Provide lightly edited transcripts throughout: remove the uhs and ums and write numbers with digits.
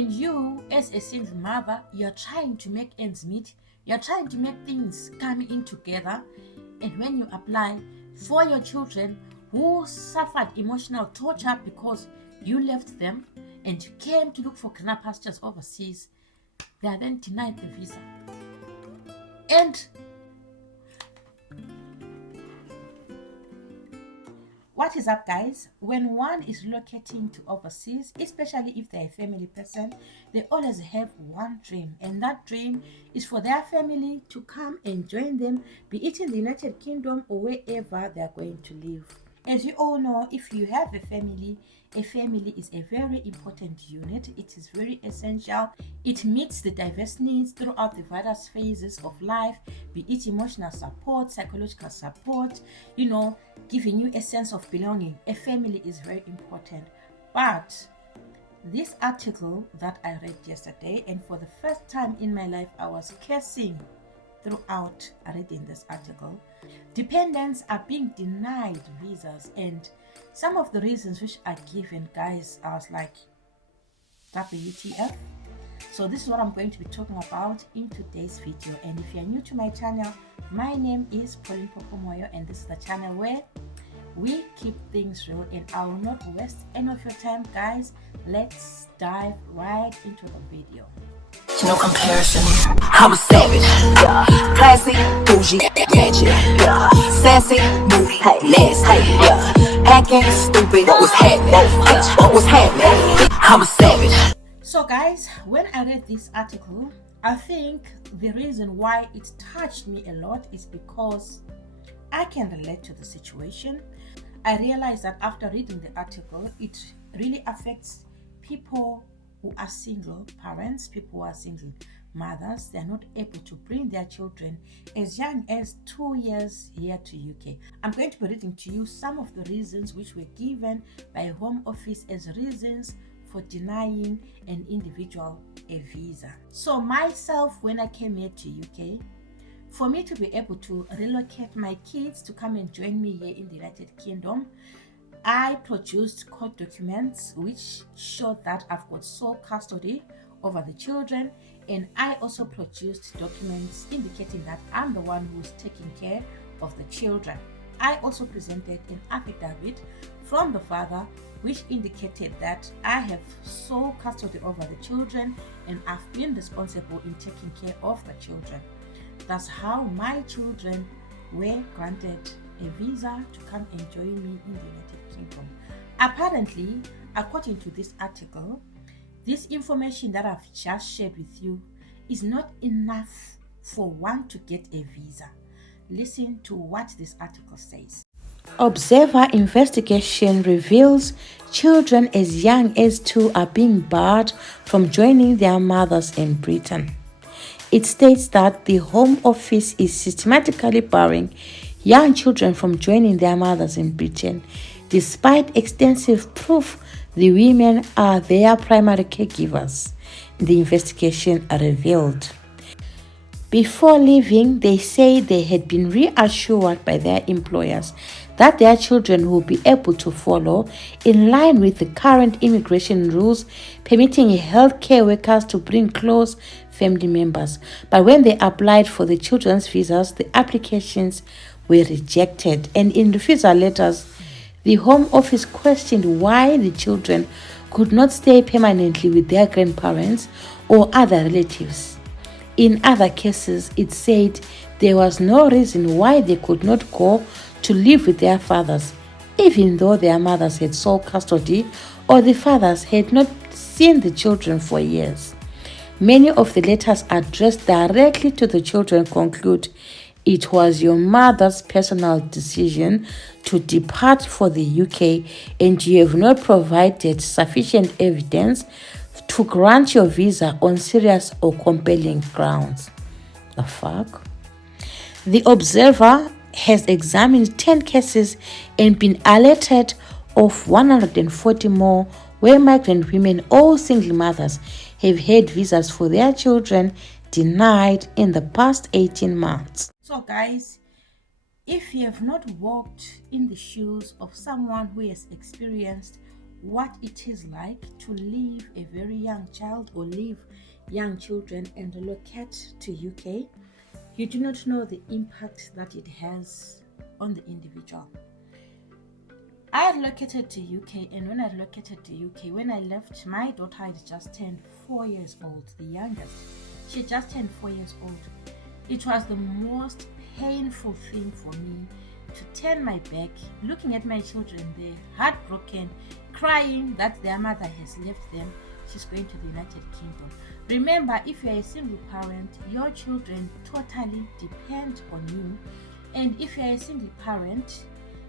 And you, as a single mother, you're trying to make ends meet. You're trying to make things come in together. And when you apply for your children who suffered emotional torture because you left them and you came to look for greener pastures overseas, they are then denied the visa. And what is up, guys? When one is relocating to overseas, especially if they're a family person, they always have one dream, and that dream is for their family to come and join them, be it in the United Kingdom or wherever they are going to live. As you all know, if you have a family is a very important unit. It is very essential. It meets the diverse needs throughout the various phases of life, be it emotional support, psychological support, giving you a sense of belonging. A family is very important. But this article that I read yesterday, and for the first time in my life, I was cursing throughout reading this article. Dependents are being denied visas, and some of the reasons which are given, guys, I was like, WTF? So this is what I'm going to be talking about in today's video. And if you're new to my channel, my name is Pauline Popomoyo, and this is the channel where we keep things real, and I will not waste any of your time, guys. Let's dive right into the video. No comparison. I'm a savage, yeah. Classy, bougie, ratchet, yeah. Sassy, moody, nasty, yeah. Hacking, stupid. What was happening? What was happening? I'm a savage. So, guys, when I read this article, I think the reason why it touched me a lot is because I can relate to the situation. I realized that after reading the article, it really affects people who are single parents, people who are single mothers. They are not able to bring their children as young as 2 years here to UK. I'm going to be reading to you some of the reasons which were given by Home Office as reasons for denying an individual a visa. So myself, when I came here to UK, for me to be able to relocate my kids to come and join me here in the United Kingdom, I produced court documents which showed that I've got sole custody over the children, and I also produced documents indicating that I'm the one who's taking care of the children. I also presented an affidavit from the father which indicated that I have sole custody over the children and I've been responsible in taking care of the children. That's how my children were granted a visa to come and join me in the United Kingdom. Apparently, according to this article, this information that I've just shared with you is not enough for one to get a visa. Listen to what this article says. Observer investigation reveals children as young as 2 are being barred from joining their mothers in Britain. It states that the Home Office is systematically barring young children from joining their mothers in Britain, despite extensive proof the women are their primary caregivers, the investigation revealed. Before leaving, they say they had been reassured by their employers that their children will be able to follow in line with the current immigration rules permitting healthcare workers to bring close family members. But when they applied for the children's visas, the applications were rejected, and in refusal letters, the Home Office questioned why the children could not stay permanently with their grandparents or other relatives. In other cases, it said there was no reason why they could not go to live with their fathers, even though their mothers had sole custody or the fathers had not seen the children for years. Many of the letters addressed directly to the children conclude, "It was your mother's personal decision to depart for the UK, and you have not provided sufficient evidence to grant your visa on serious or compelling grounds." The fuck? The Observer has examined 10 cases and been alerted of 140 more where migrant women or single mothers have had visas for their children denied in the past 18 months. So guys, if you have not walked in the shoes of someone who has experienced what it is like to leave a very young child or leave young children and relocate to UK, you do not know the impact that it has on the individual. I relocated to UK, and when I relocated to UK, when I left, my daughter had just turned 4 years old, the youngest. She just turned 4 years old. It was the most painful thing for me to turn my back, looking at my children there, heartbroken, crying that their mother has left them. She's going to the United Kingdom. Remember, if you're a single parent, your children totally depend on you. And if you're a single parent,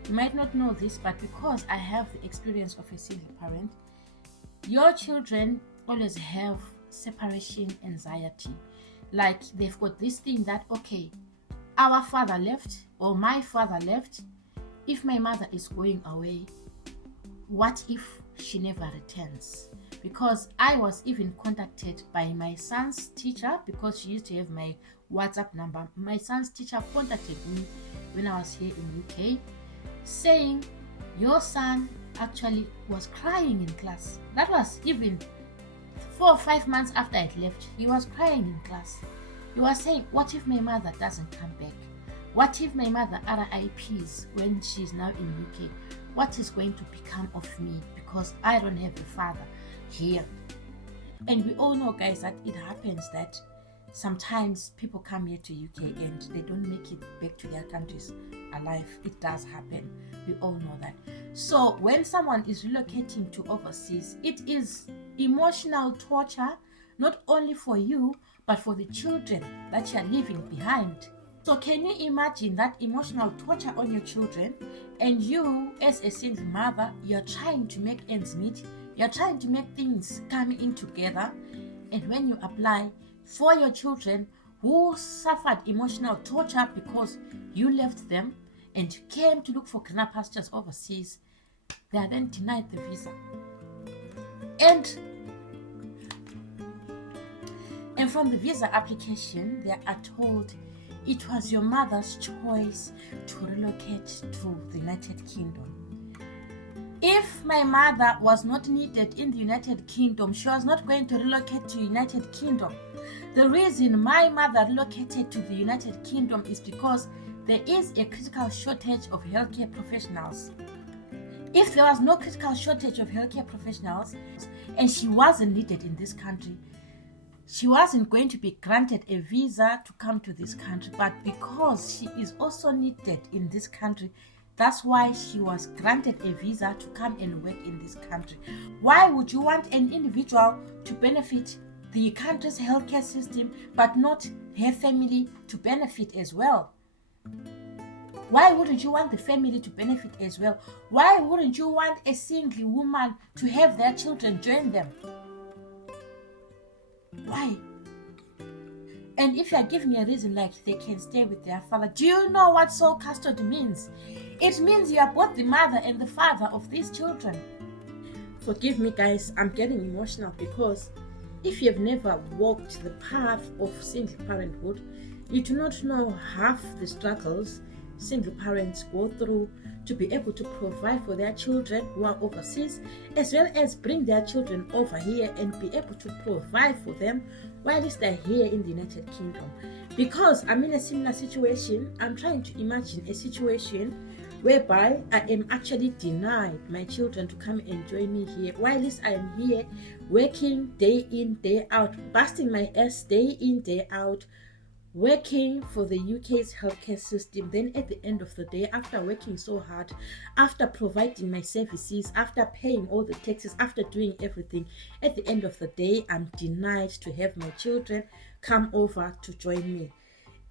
you might not know this, but because I have the experience of a single parent, your children always have separation anxiety. Like they've got this thing that, okay, our father left or my father left. If my mother is going away, what if she never returns? Because I was even contacted by my son's teacher, because she used to have my WhatsApp number. My son's teacher contacted me when I was here in UK, saying your son actually was crying in class. That was even 4 or 5 months after I'd left. He was crying in class. He was saying, what if my mother doesn't come back? What if my mother RIPs when she's now in UK? What is going to become of me, because I don't have a father here? And we all know, guys, that it happens that sometimes people come here to UK and they don't make it back to their countries alive. It does happen. We all know that. So when someone is relocating to overseas, it is emotional torture, not only for you, but for the children that you are leaving behind. So can you imagine that emotional torture on your children, and you as a single mother, you're trying to make ends meet, you're trying to make things come in together, and when you apply for your children who suffered emotional torture because you left them and you came to look for greener pastures overseas, they are then denied the visa. And from the visa application, they are told it was your mother's choice to relocate to the United Kingdom. If my mother was not needed in the United Kingdom, she was not going to relocate to the United Kingdom. The reason my mother relocated to the United Kingdom is because there is a critical shortage of healthcare professionals. If there was no critical shortage of healthcare professionals and she wasn't needed in this country, she wasn't going to be granted a visa to come to this country. But because she is also needed in this country, that's why she was granted a visa to come and work in this country. Why would you want an individual to benefit the country's healthcare system but not her family to benefit as well? Why wouldn't you want the family to benefit as well? Why wouldn't you want a single woman to have their children join them? Why? And if you are giving me a reason like they can stay with their father, do you know what sole custody means? It means you are both the mother and the father of these children. Forgive me, guys, I'm getting emotional, because if you have never walked the path of single parenthood, you do not know half the struggles single parents go through to be able to provide for their children who are overseas, as well as bring their children over here and be able to provide for them while they're here in the United Kingdom. Because I'm in a similar situation. I'm trying to imagine a situation whereby I am actually denied my children to come and join me here, while I am here working day in, day out, busting my ass day in, day out, working for the UK's healthcare system. Then at the end of the day, after working so hard, after providing my services, after paying all the taxes, after doing everything, at the end of the day, I'm denied to have my children come over to join me.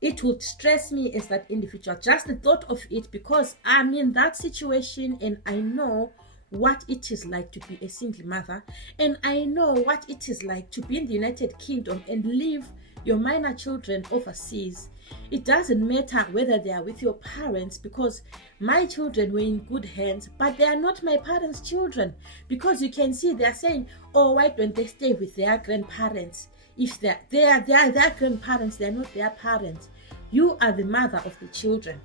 It would stress me as that individual, just the thought of it, because I'm in that situation and I know what it is like to be a single mother, and I know what it is like to be in the United Kingdom and leave your minor children overseas. It doesn't matter whether they are with your parents, because my children were in good hands, but they are not my parents' children, because you can see they are saying, oh, why don't they stay with their grandparents? If they are their grandparents, they are not their parents. You are the mother of the children.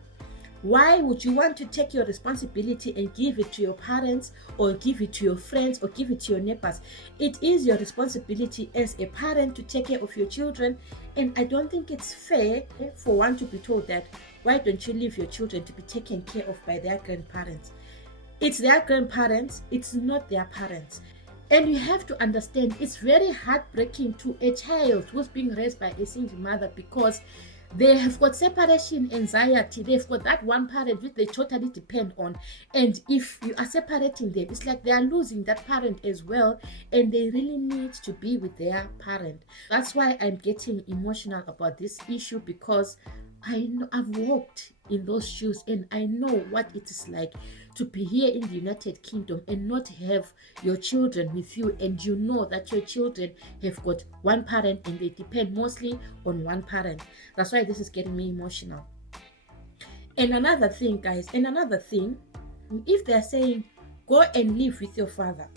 Why would you want to take your responsibility and give it to your parents or give it to your friends or give it to your neighbors? It is your responsibility as a parent to take care of your children, and I don't think it's fair for one to be told that why don't you leave your children to be taken care of by their grandparents? It's their grandparents, it's not their parents. And you have to understand, it's very heartbreaking to a child who's being raised by a single mother, because they have got separation anxiety. They've got that one parent which they totally depend on. And if you are separating them, it's like they are losing that parent as well. And they really need to be with their parent. That's why I'm getting emotional about this issue, because I know I've walked in those shoes and I know what it is like to be here in the United Kingdom and not have your children with you, and you know that your children have got one parent and they depend mostly on one parent. That's why this is getting me emotional. And another thing, guys, if they're saying go and live with your father,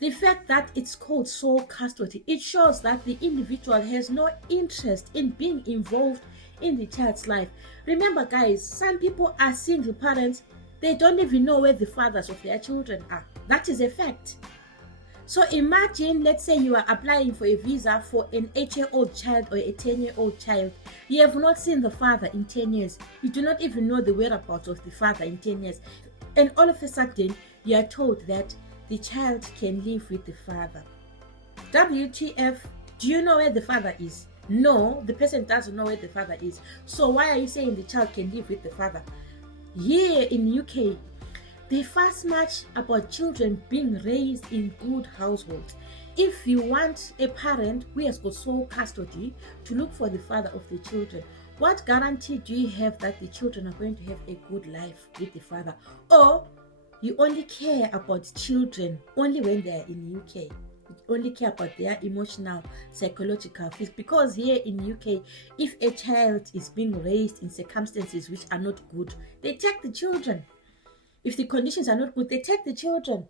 the fact that it's called sole custody, it shows that the individual has no interest in being involved in the child's life. Remember, guys, some people are single parents. They don't even know where the fathers of their children are. That is a fact. So imagine, let's say you are applying for a visa for an 8-year-old child or a 10-year-old child. You have not seen the father in 10 years. You do not even know the whereabouts of the father in 10 years. And all of a sudden, you are told that the child can live with the father. WTF? Do you know where the father is? No, the person doesn't know where the father is. So why are you saying the child can live with the father? Here in UK, they fuss much about children being raised in good households. If you want a parent who has got sole custody to look for the father of the children, what guarantee do you have that the children are going to have a good life with the father? Or you only care about children only when they are in UK. You only care about their emotional, psychological feelings. Because here in UK, if a child is being raised in circumstances which are not good, they take the children. If the conditions are not good, they take the children.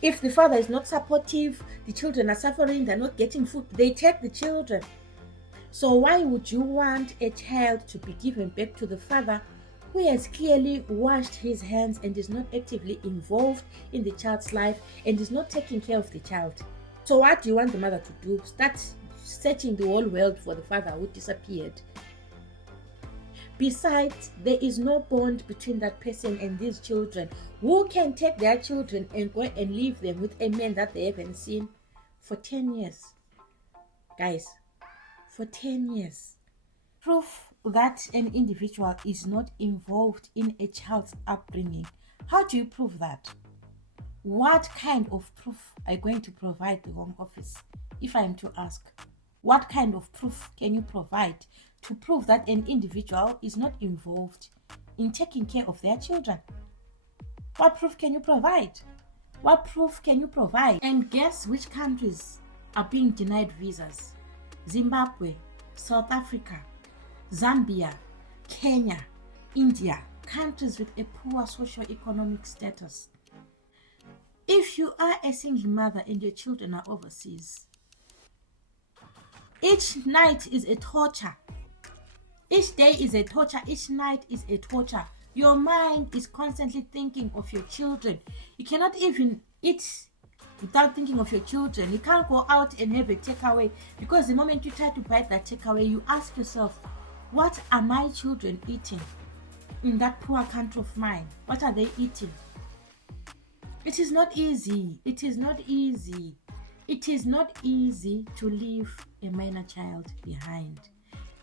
If the father is not supportive, the children are suffering, they're not getting food, they take the children. So why would you want a child to be given back to the father who has clearly washed his hands and is not actively involved in the child's life and is not taking care of the child? So what do you want the mother to do? Start searching the whole world for the father who disappeared? Besides, there is no bond between that person and these children. Who can take their children and go and leave them with a man that they haven't seen for 10 years? Guys, for 10 years. Proof that an individual is not involved in a child's upbringing. How do you prove that? What kind of proof are you going to provide the Home Office? If I am to ask, what kind of proof can you provide to prove that an individual is not involved in taking care of their children? What proof can you provide? What proof can you provide? And guess which countries are being denied visas? Zimbabwe, South Africa, Zambia, Kenya, India, countries with a poor socio-economic status. If you are a single mother and your children are overseas, each night is a torture. Each day is a torture. Each night is a torture. Your mind is constantly thinking of your children. You cannot even eat without thinking of your children. You can't go out and have a takeaway, because the moment you try to buy that takeaway, you ask yourself, what are my children eating in that poor country of mine? What are they eating? It is not easy. It is not easy. It is not easy to leave a minor child behind.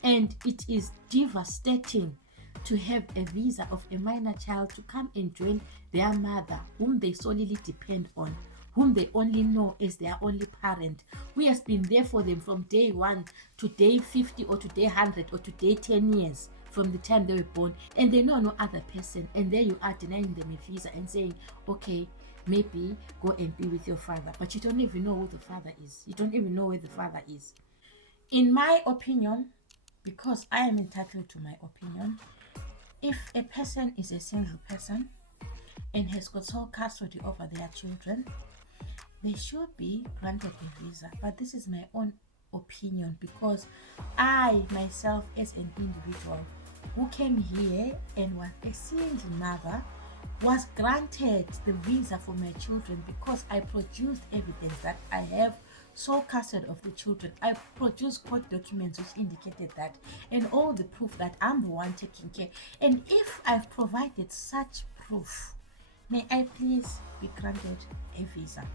And it is devastating to have a visa of a minor child to come and join their mother, whom they solely depend on, whom they only know as their only parent, who has been there for them from day 1 to day 50 or to day 100 or to day 10 years from the time they were born, and they know no other person. And there you are denying them a visa and saying, okay, maybe go and be with your father, but you don't even know who the father is. You don't even know where the father is. In my opinion, because I am entitled to my opinion, if a person is a single person and has got sole custody over their children, they should be granted a visa. But this is my own opinion, because I myself as an individual who came here and was a single mother was granted the visa for my children because I produced evidence that I have sole custody of the children. I produced court documents which indicated that, and all the proof that I'm the one taking care. And if I've provided such proof, may I please be granted a visa?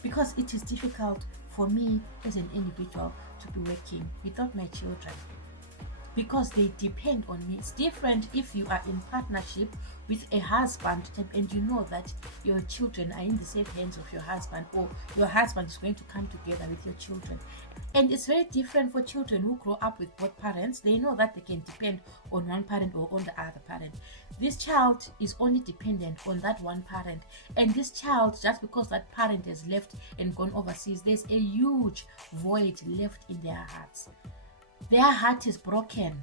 Because it is difficult for me as an individual to be working without my children, because they depend on me. It's different if you are in partnership with a husband and you know that your children are in the safe hands of your husband, or your husband is going to come together with your children. And it's very different for children who grow up with both parents. They know that they can depend on one parent or on the other parent. This child is only dependent on that one parent, and this child, just because that parent has left and gone overseas, there's a huge void left in their hearts. Their heart is broken,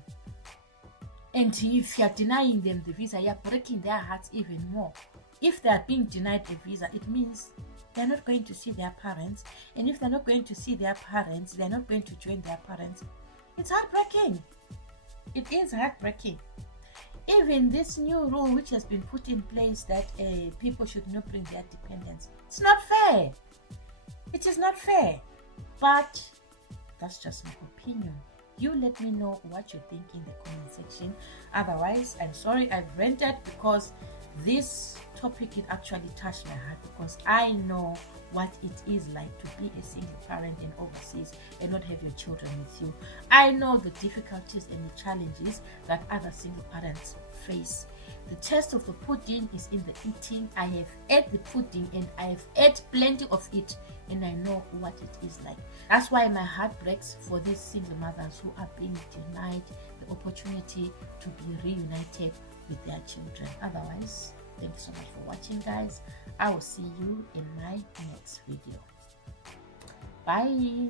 and if you're denying them the visa, you're breaking their hearts even more. If they're being denied a visa, it means they're not going to see their parents, and if they're not going to see their parents, they're not going to join their parents. It's heartbreaking. It is heartbreaking. Even this new rule which has been put in place that people should not bring their dependents, it's not fair. It is not fair. But that's just my opinion. You let me know what you think in the comment section. Otherwise, I'm sorry I've ranted, because this topic, it actually touched my heart, because I know what it is like to be a single parent in overseas and not have your children with you. I know the difficulties and the challenges that other single parents face. The test of the pudding is in the eating. I have ate the pudding and I have ate plenty of it, and I know what it is like. That's why my heart breaks for these single mothers who are being denied the opportunity to be reunited with their children. Otherwise, thank you so much for watching, guys. I will see you in my next video. Bye.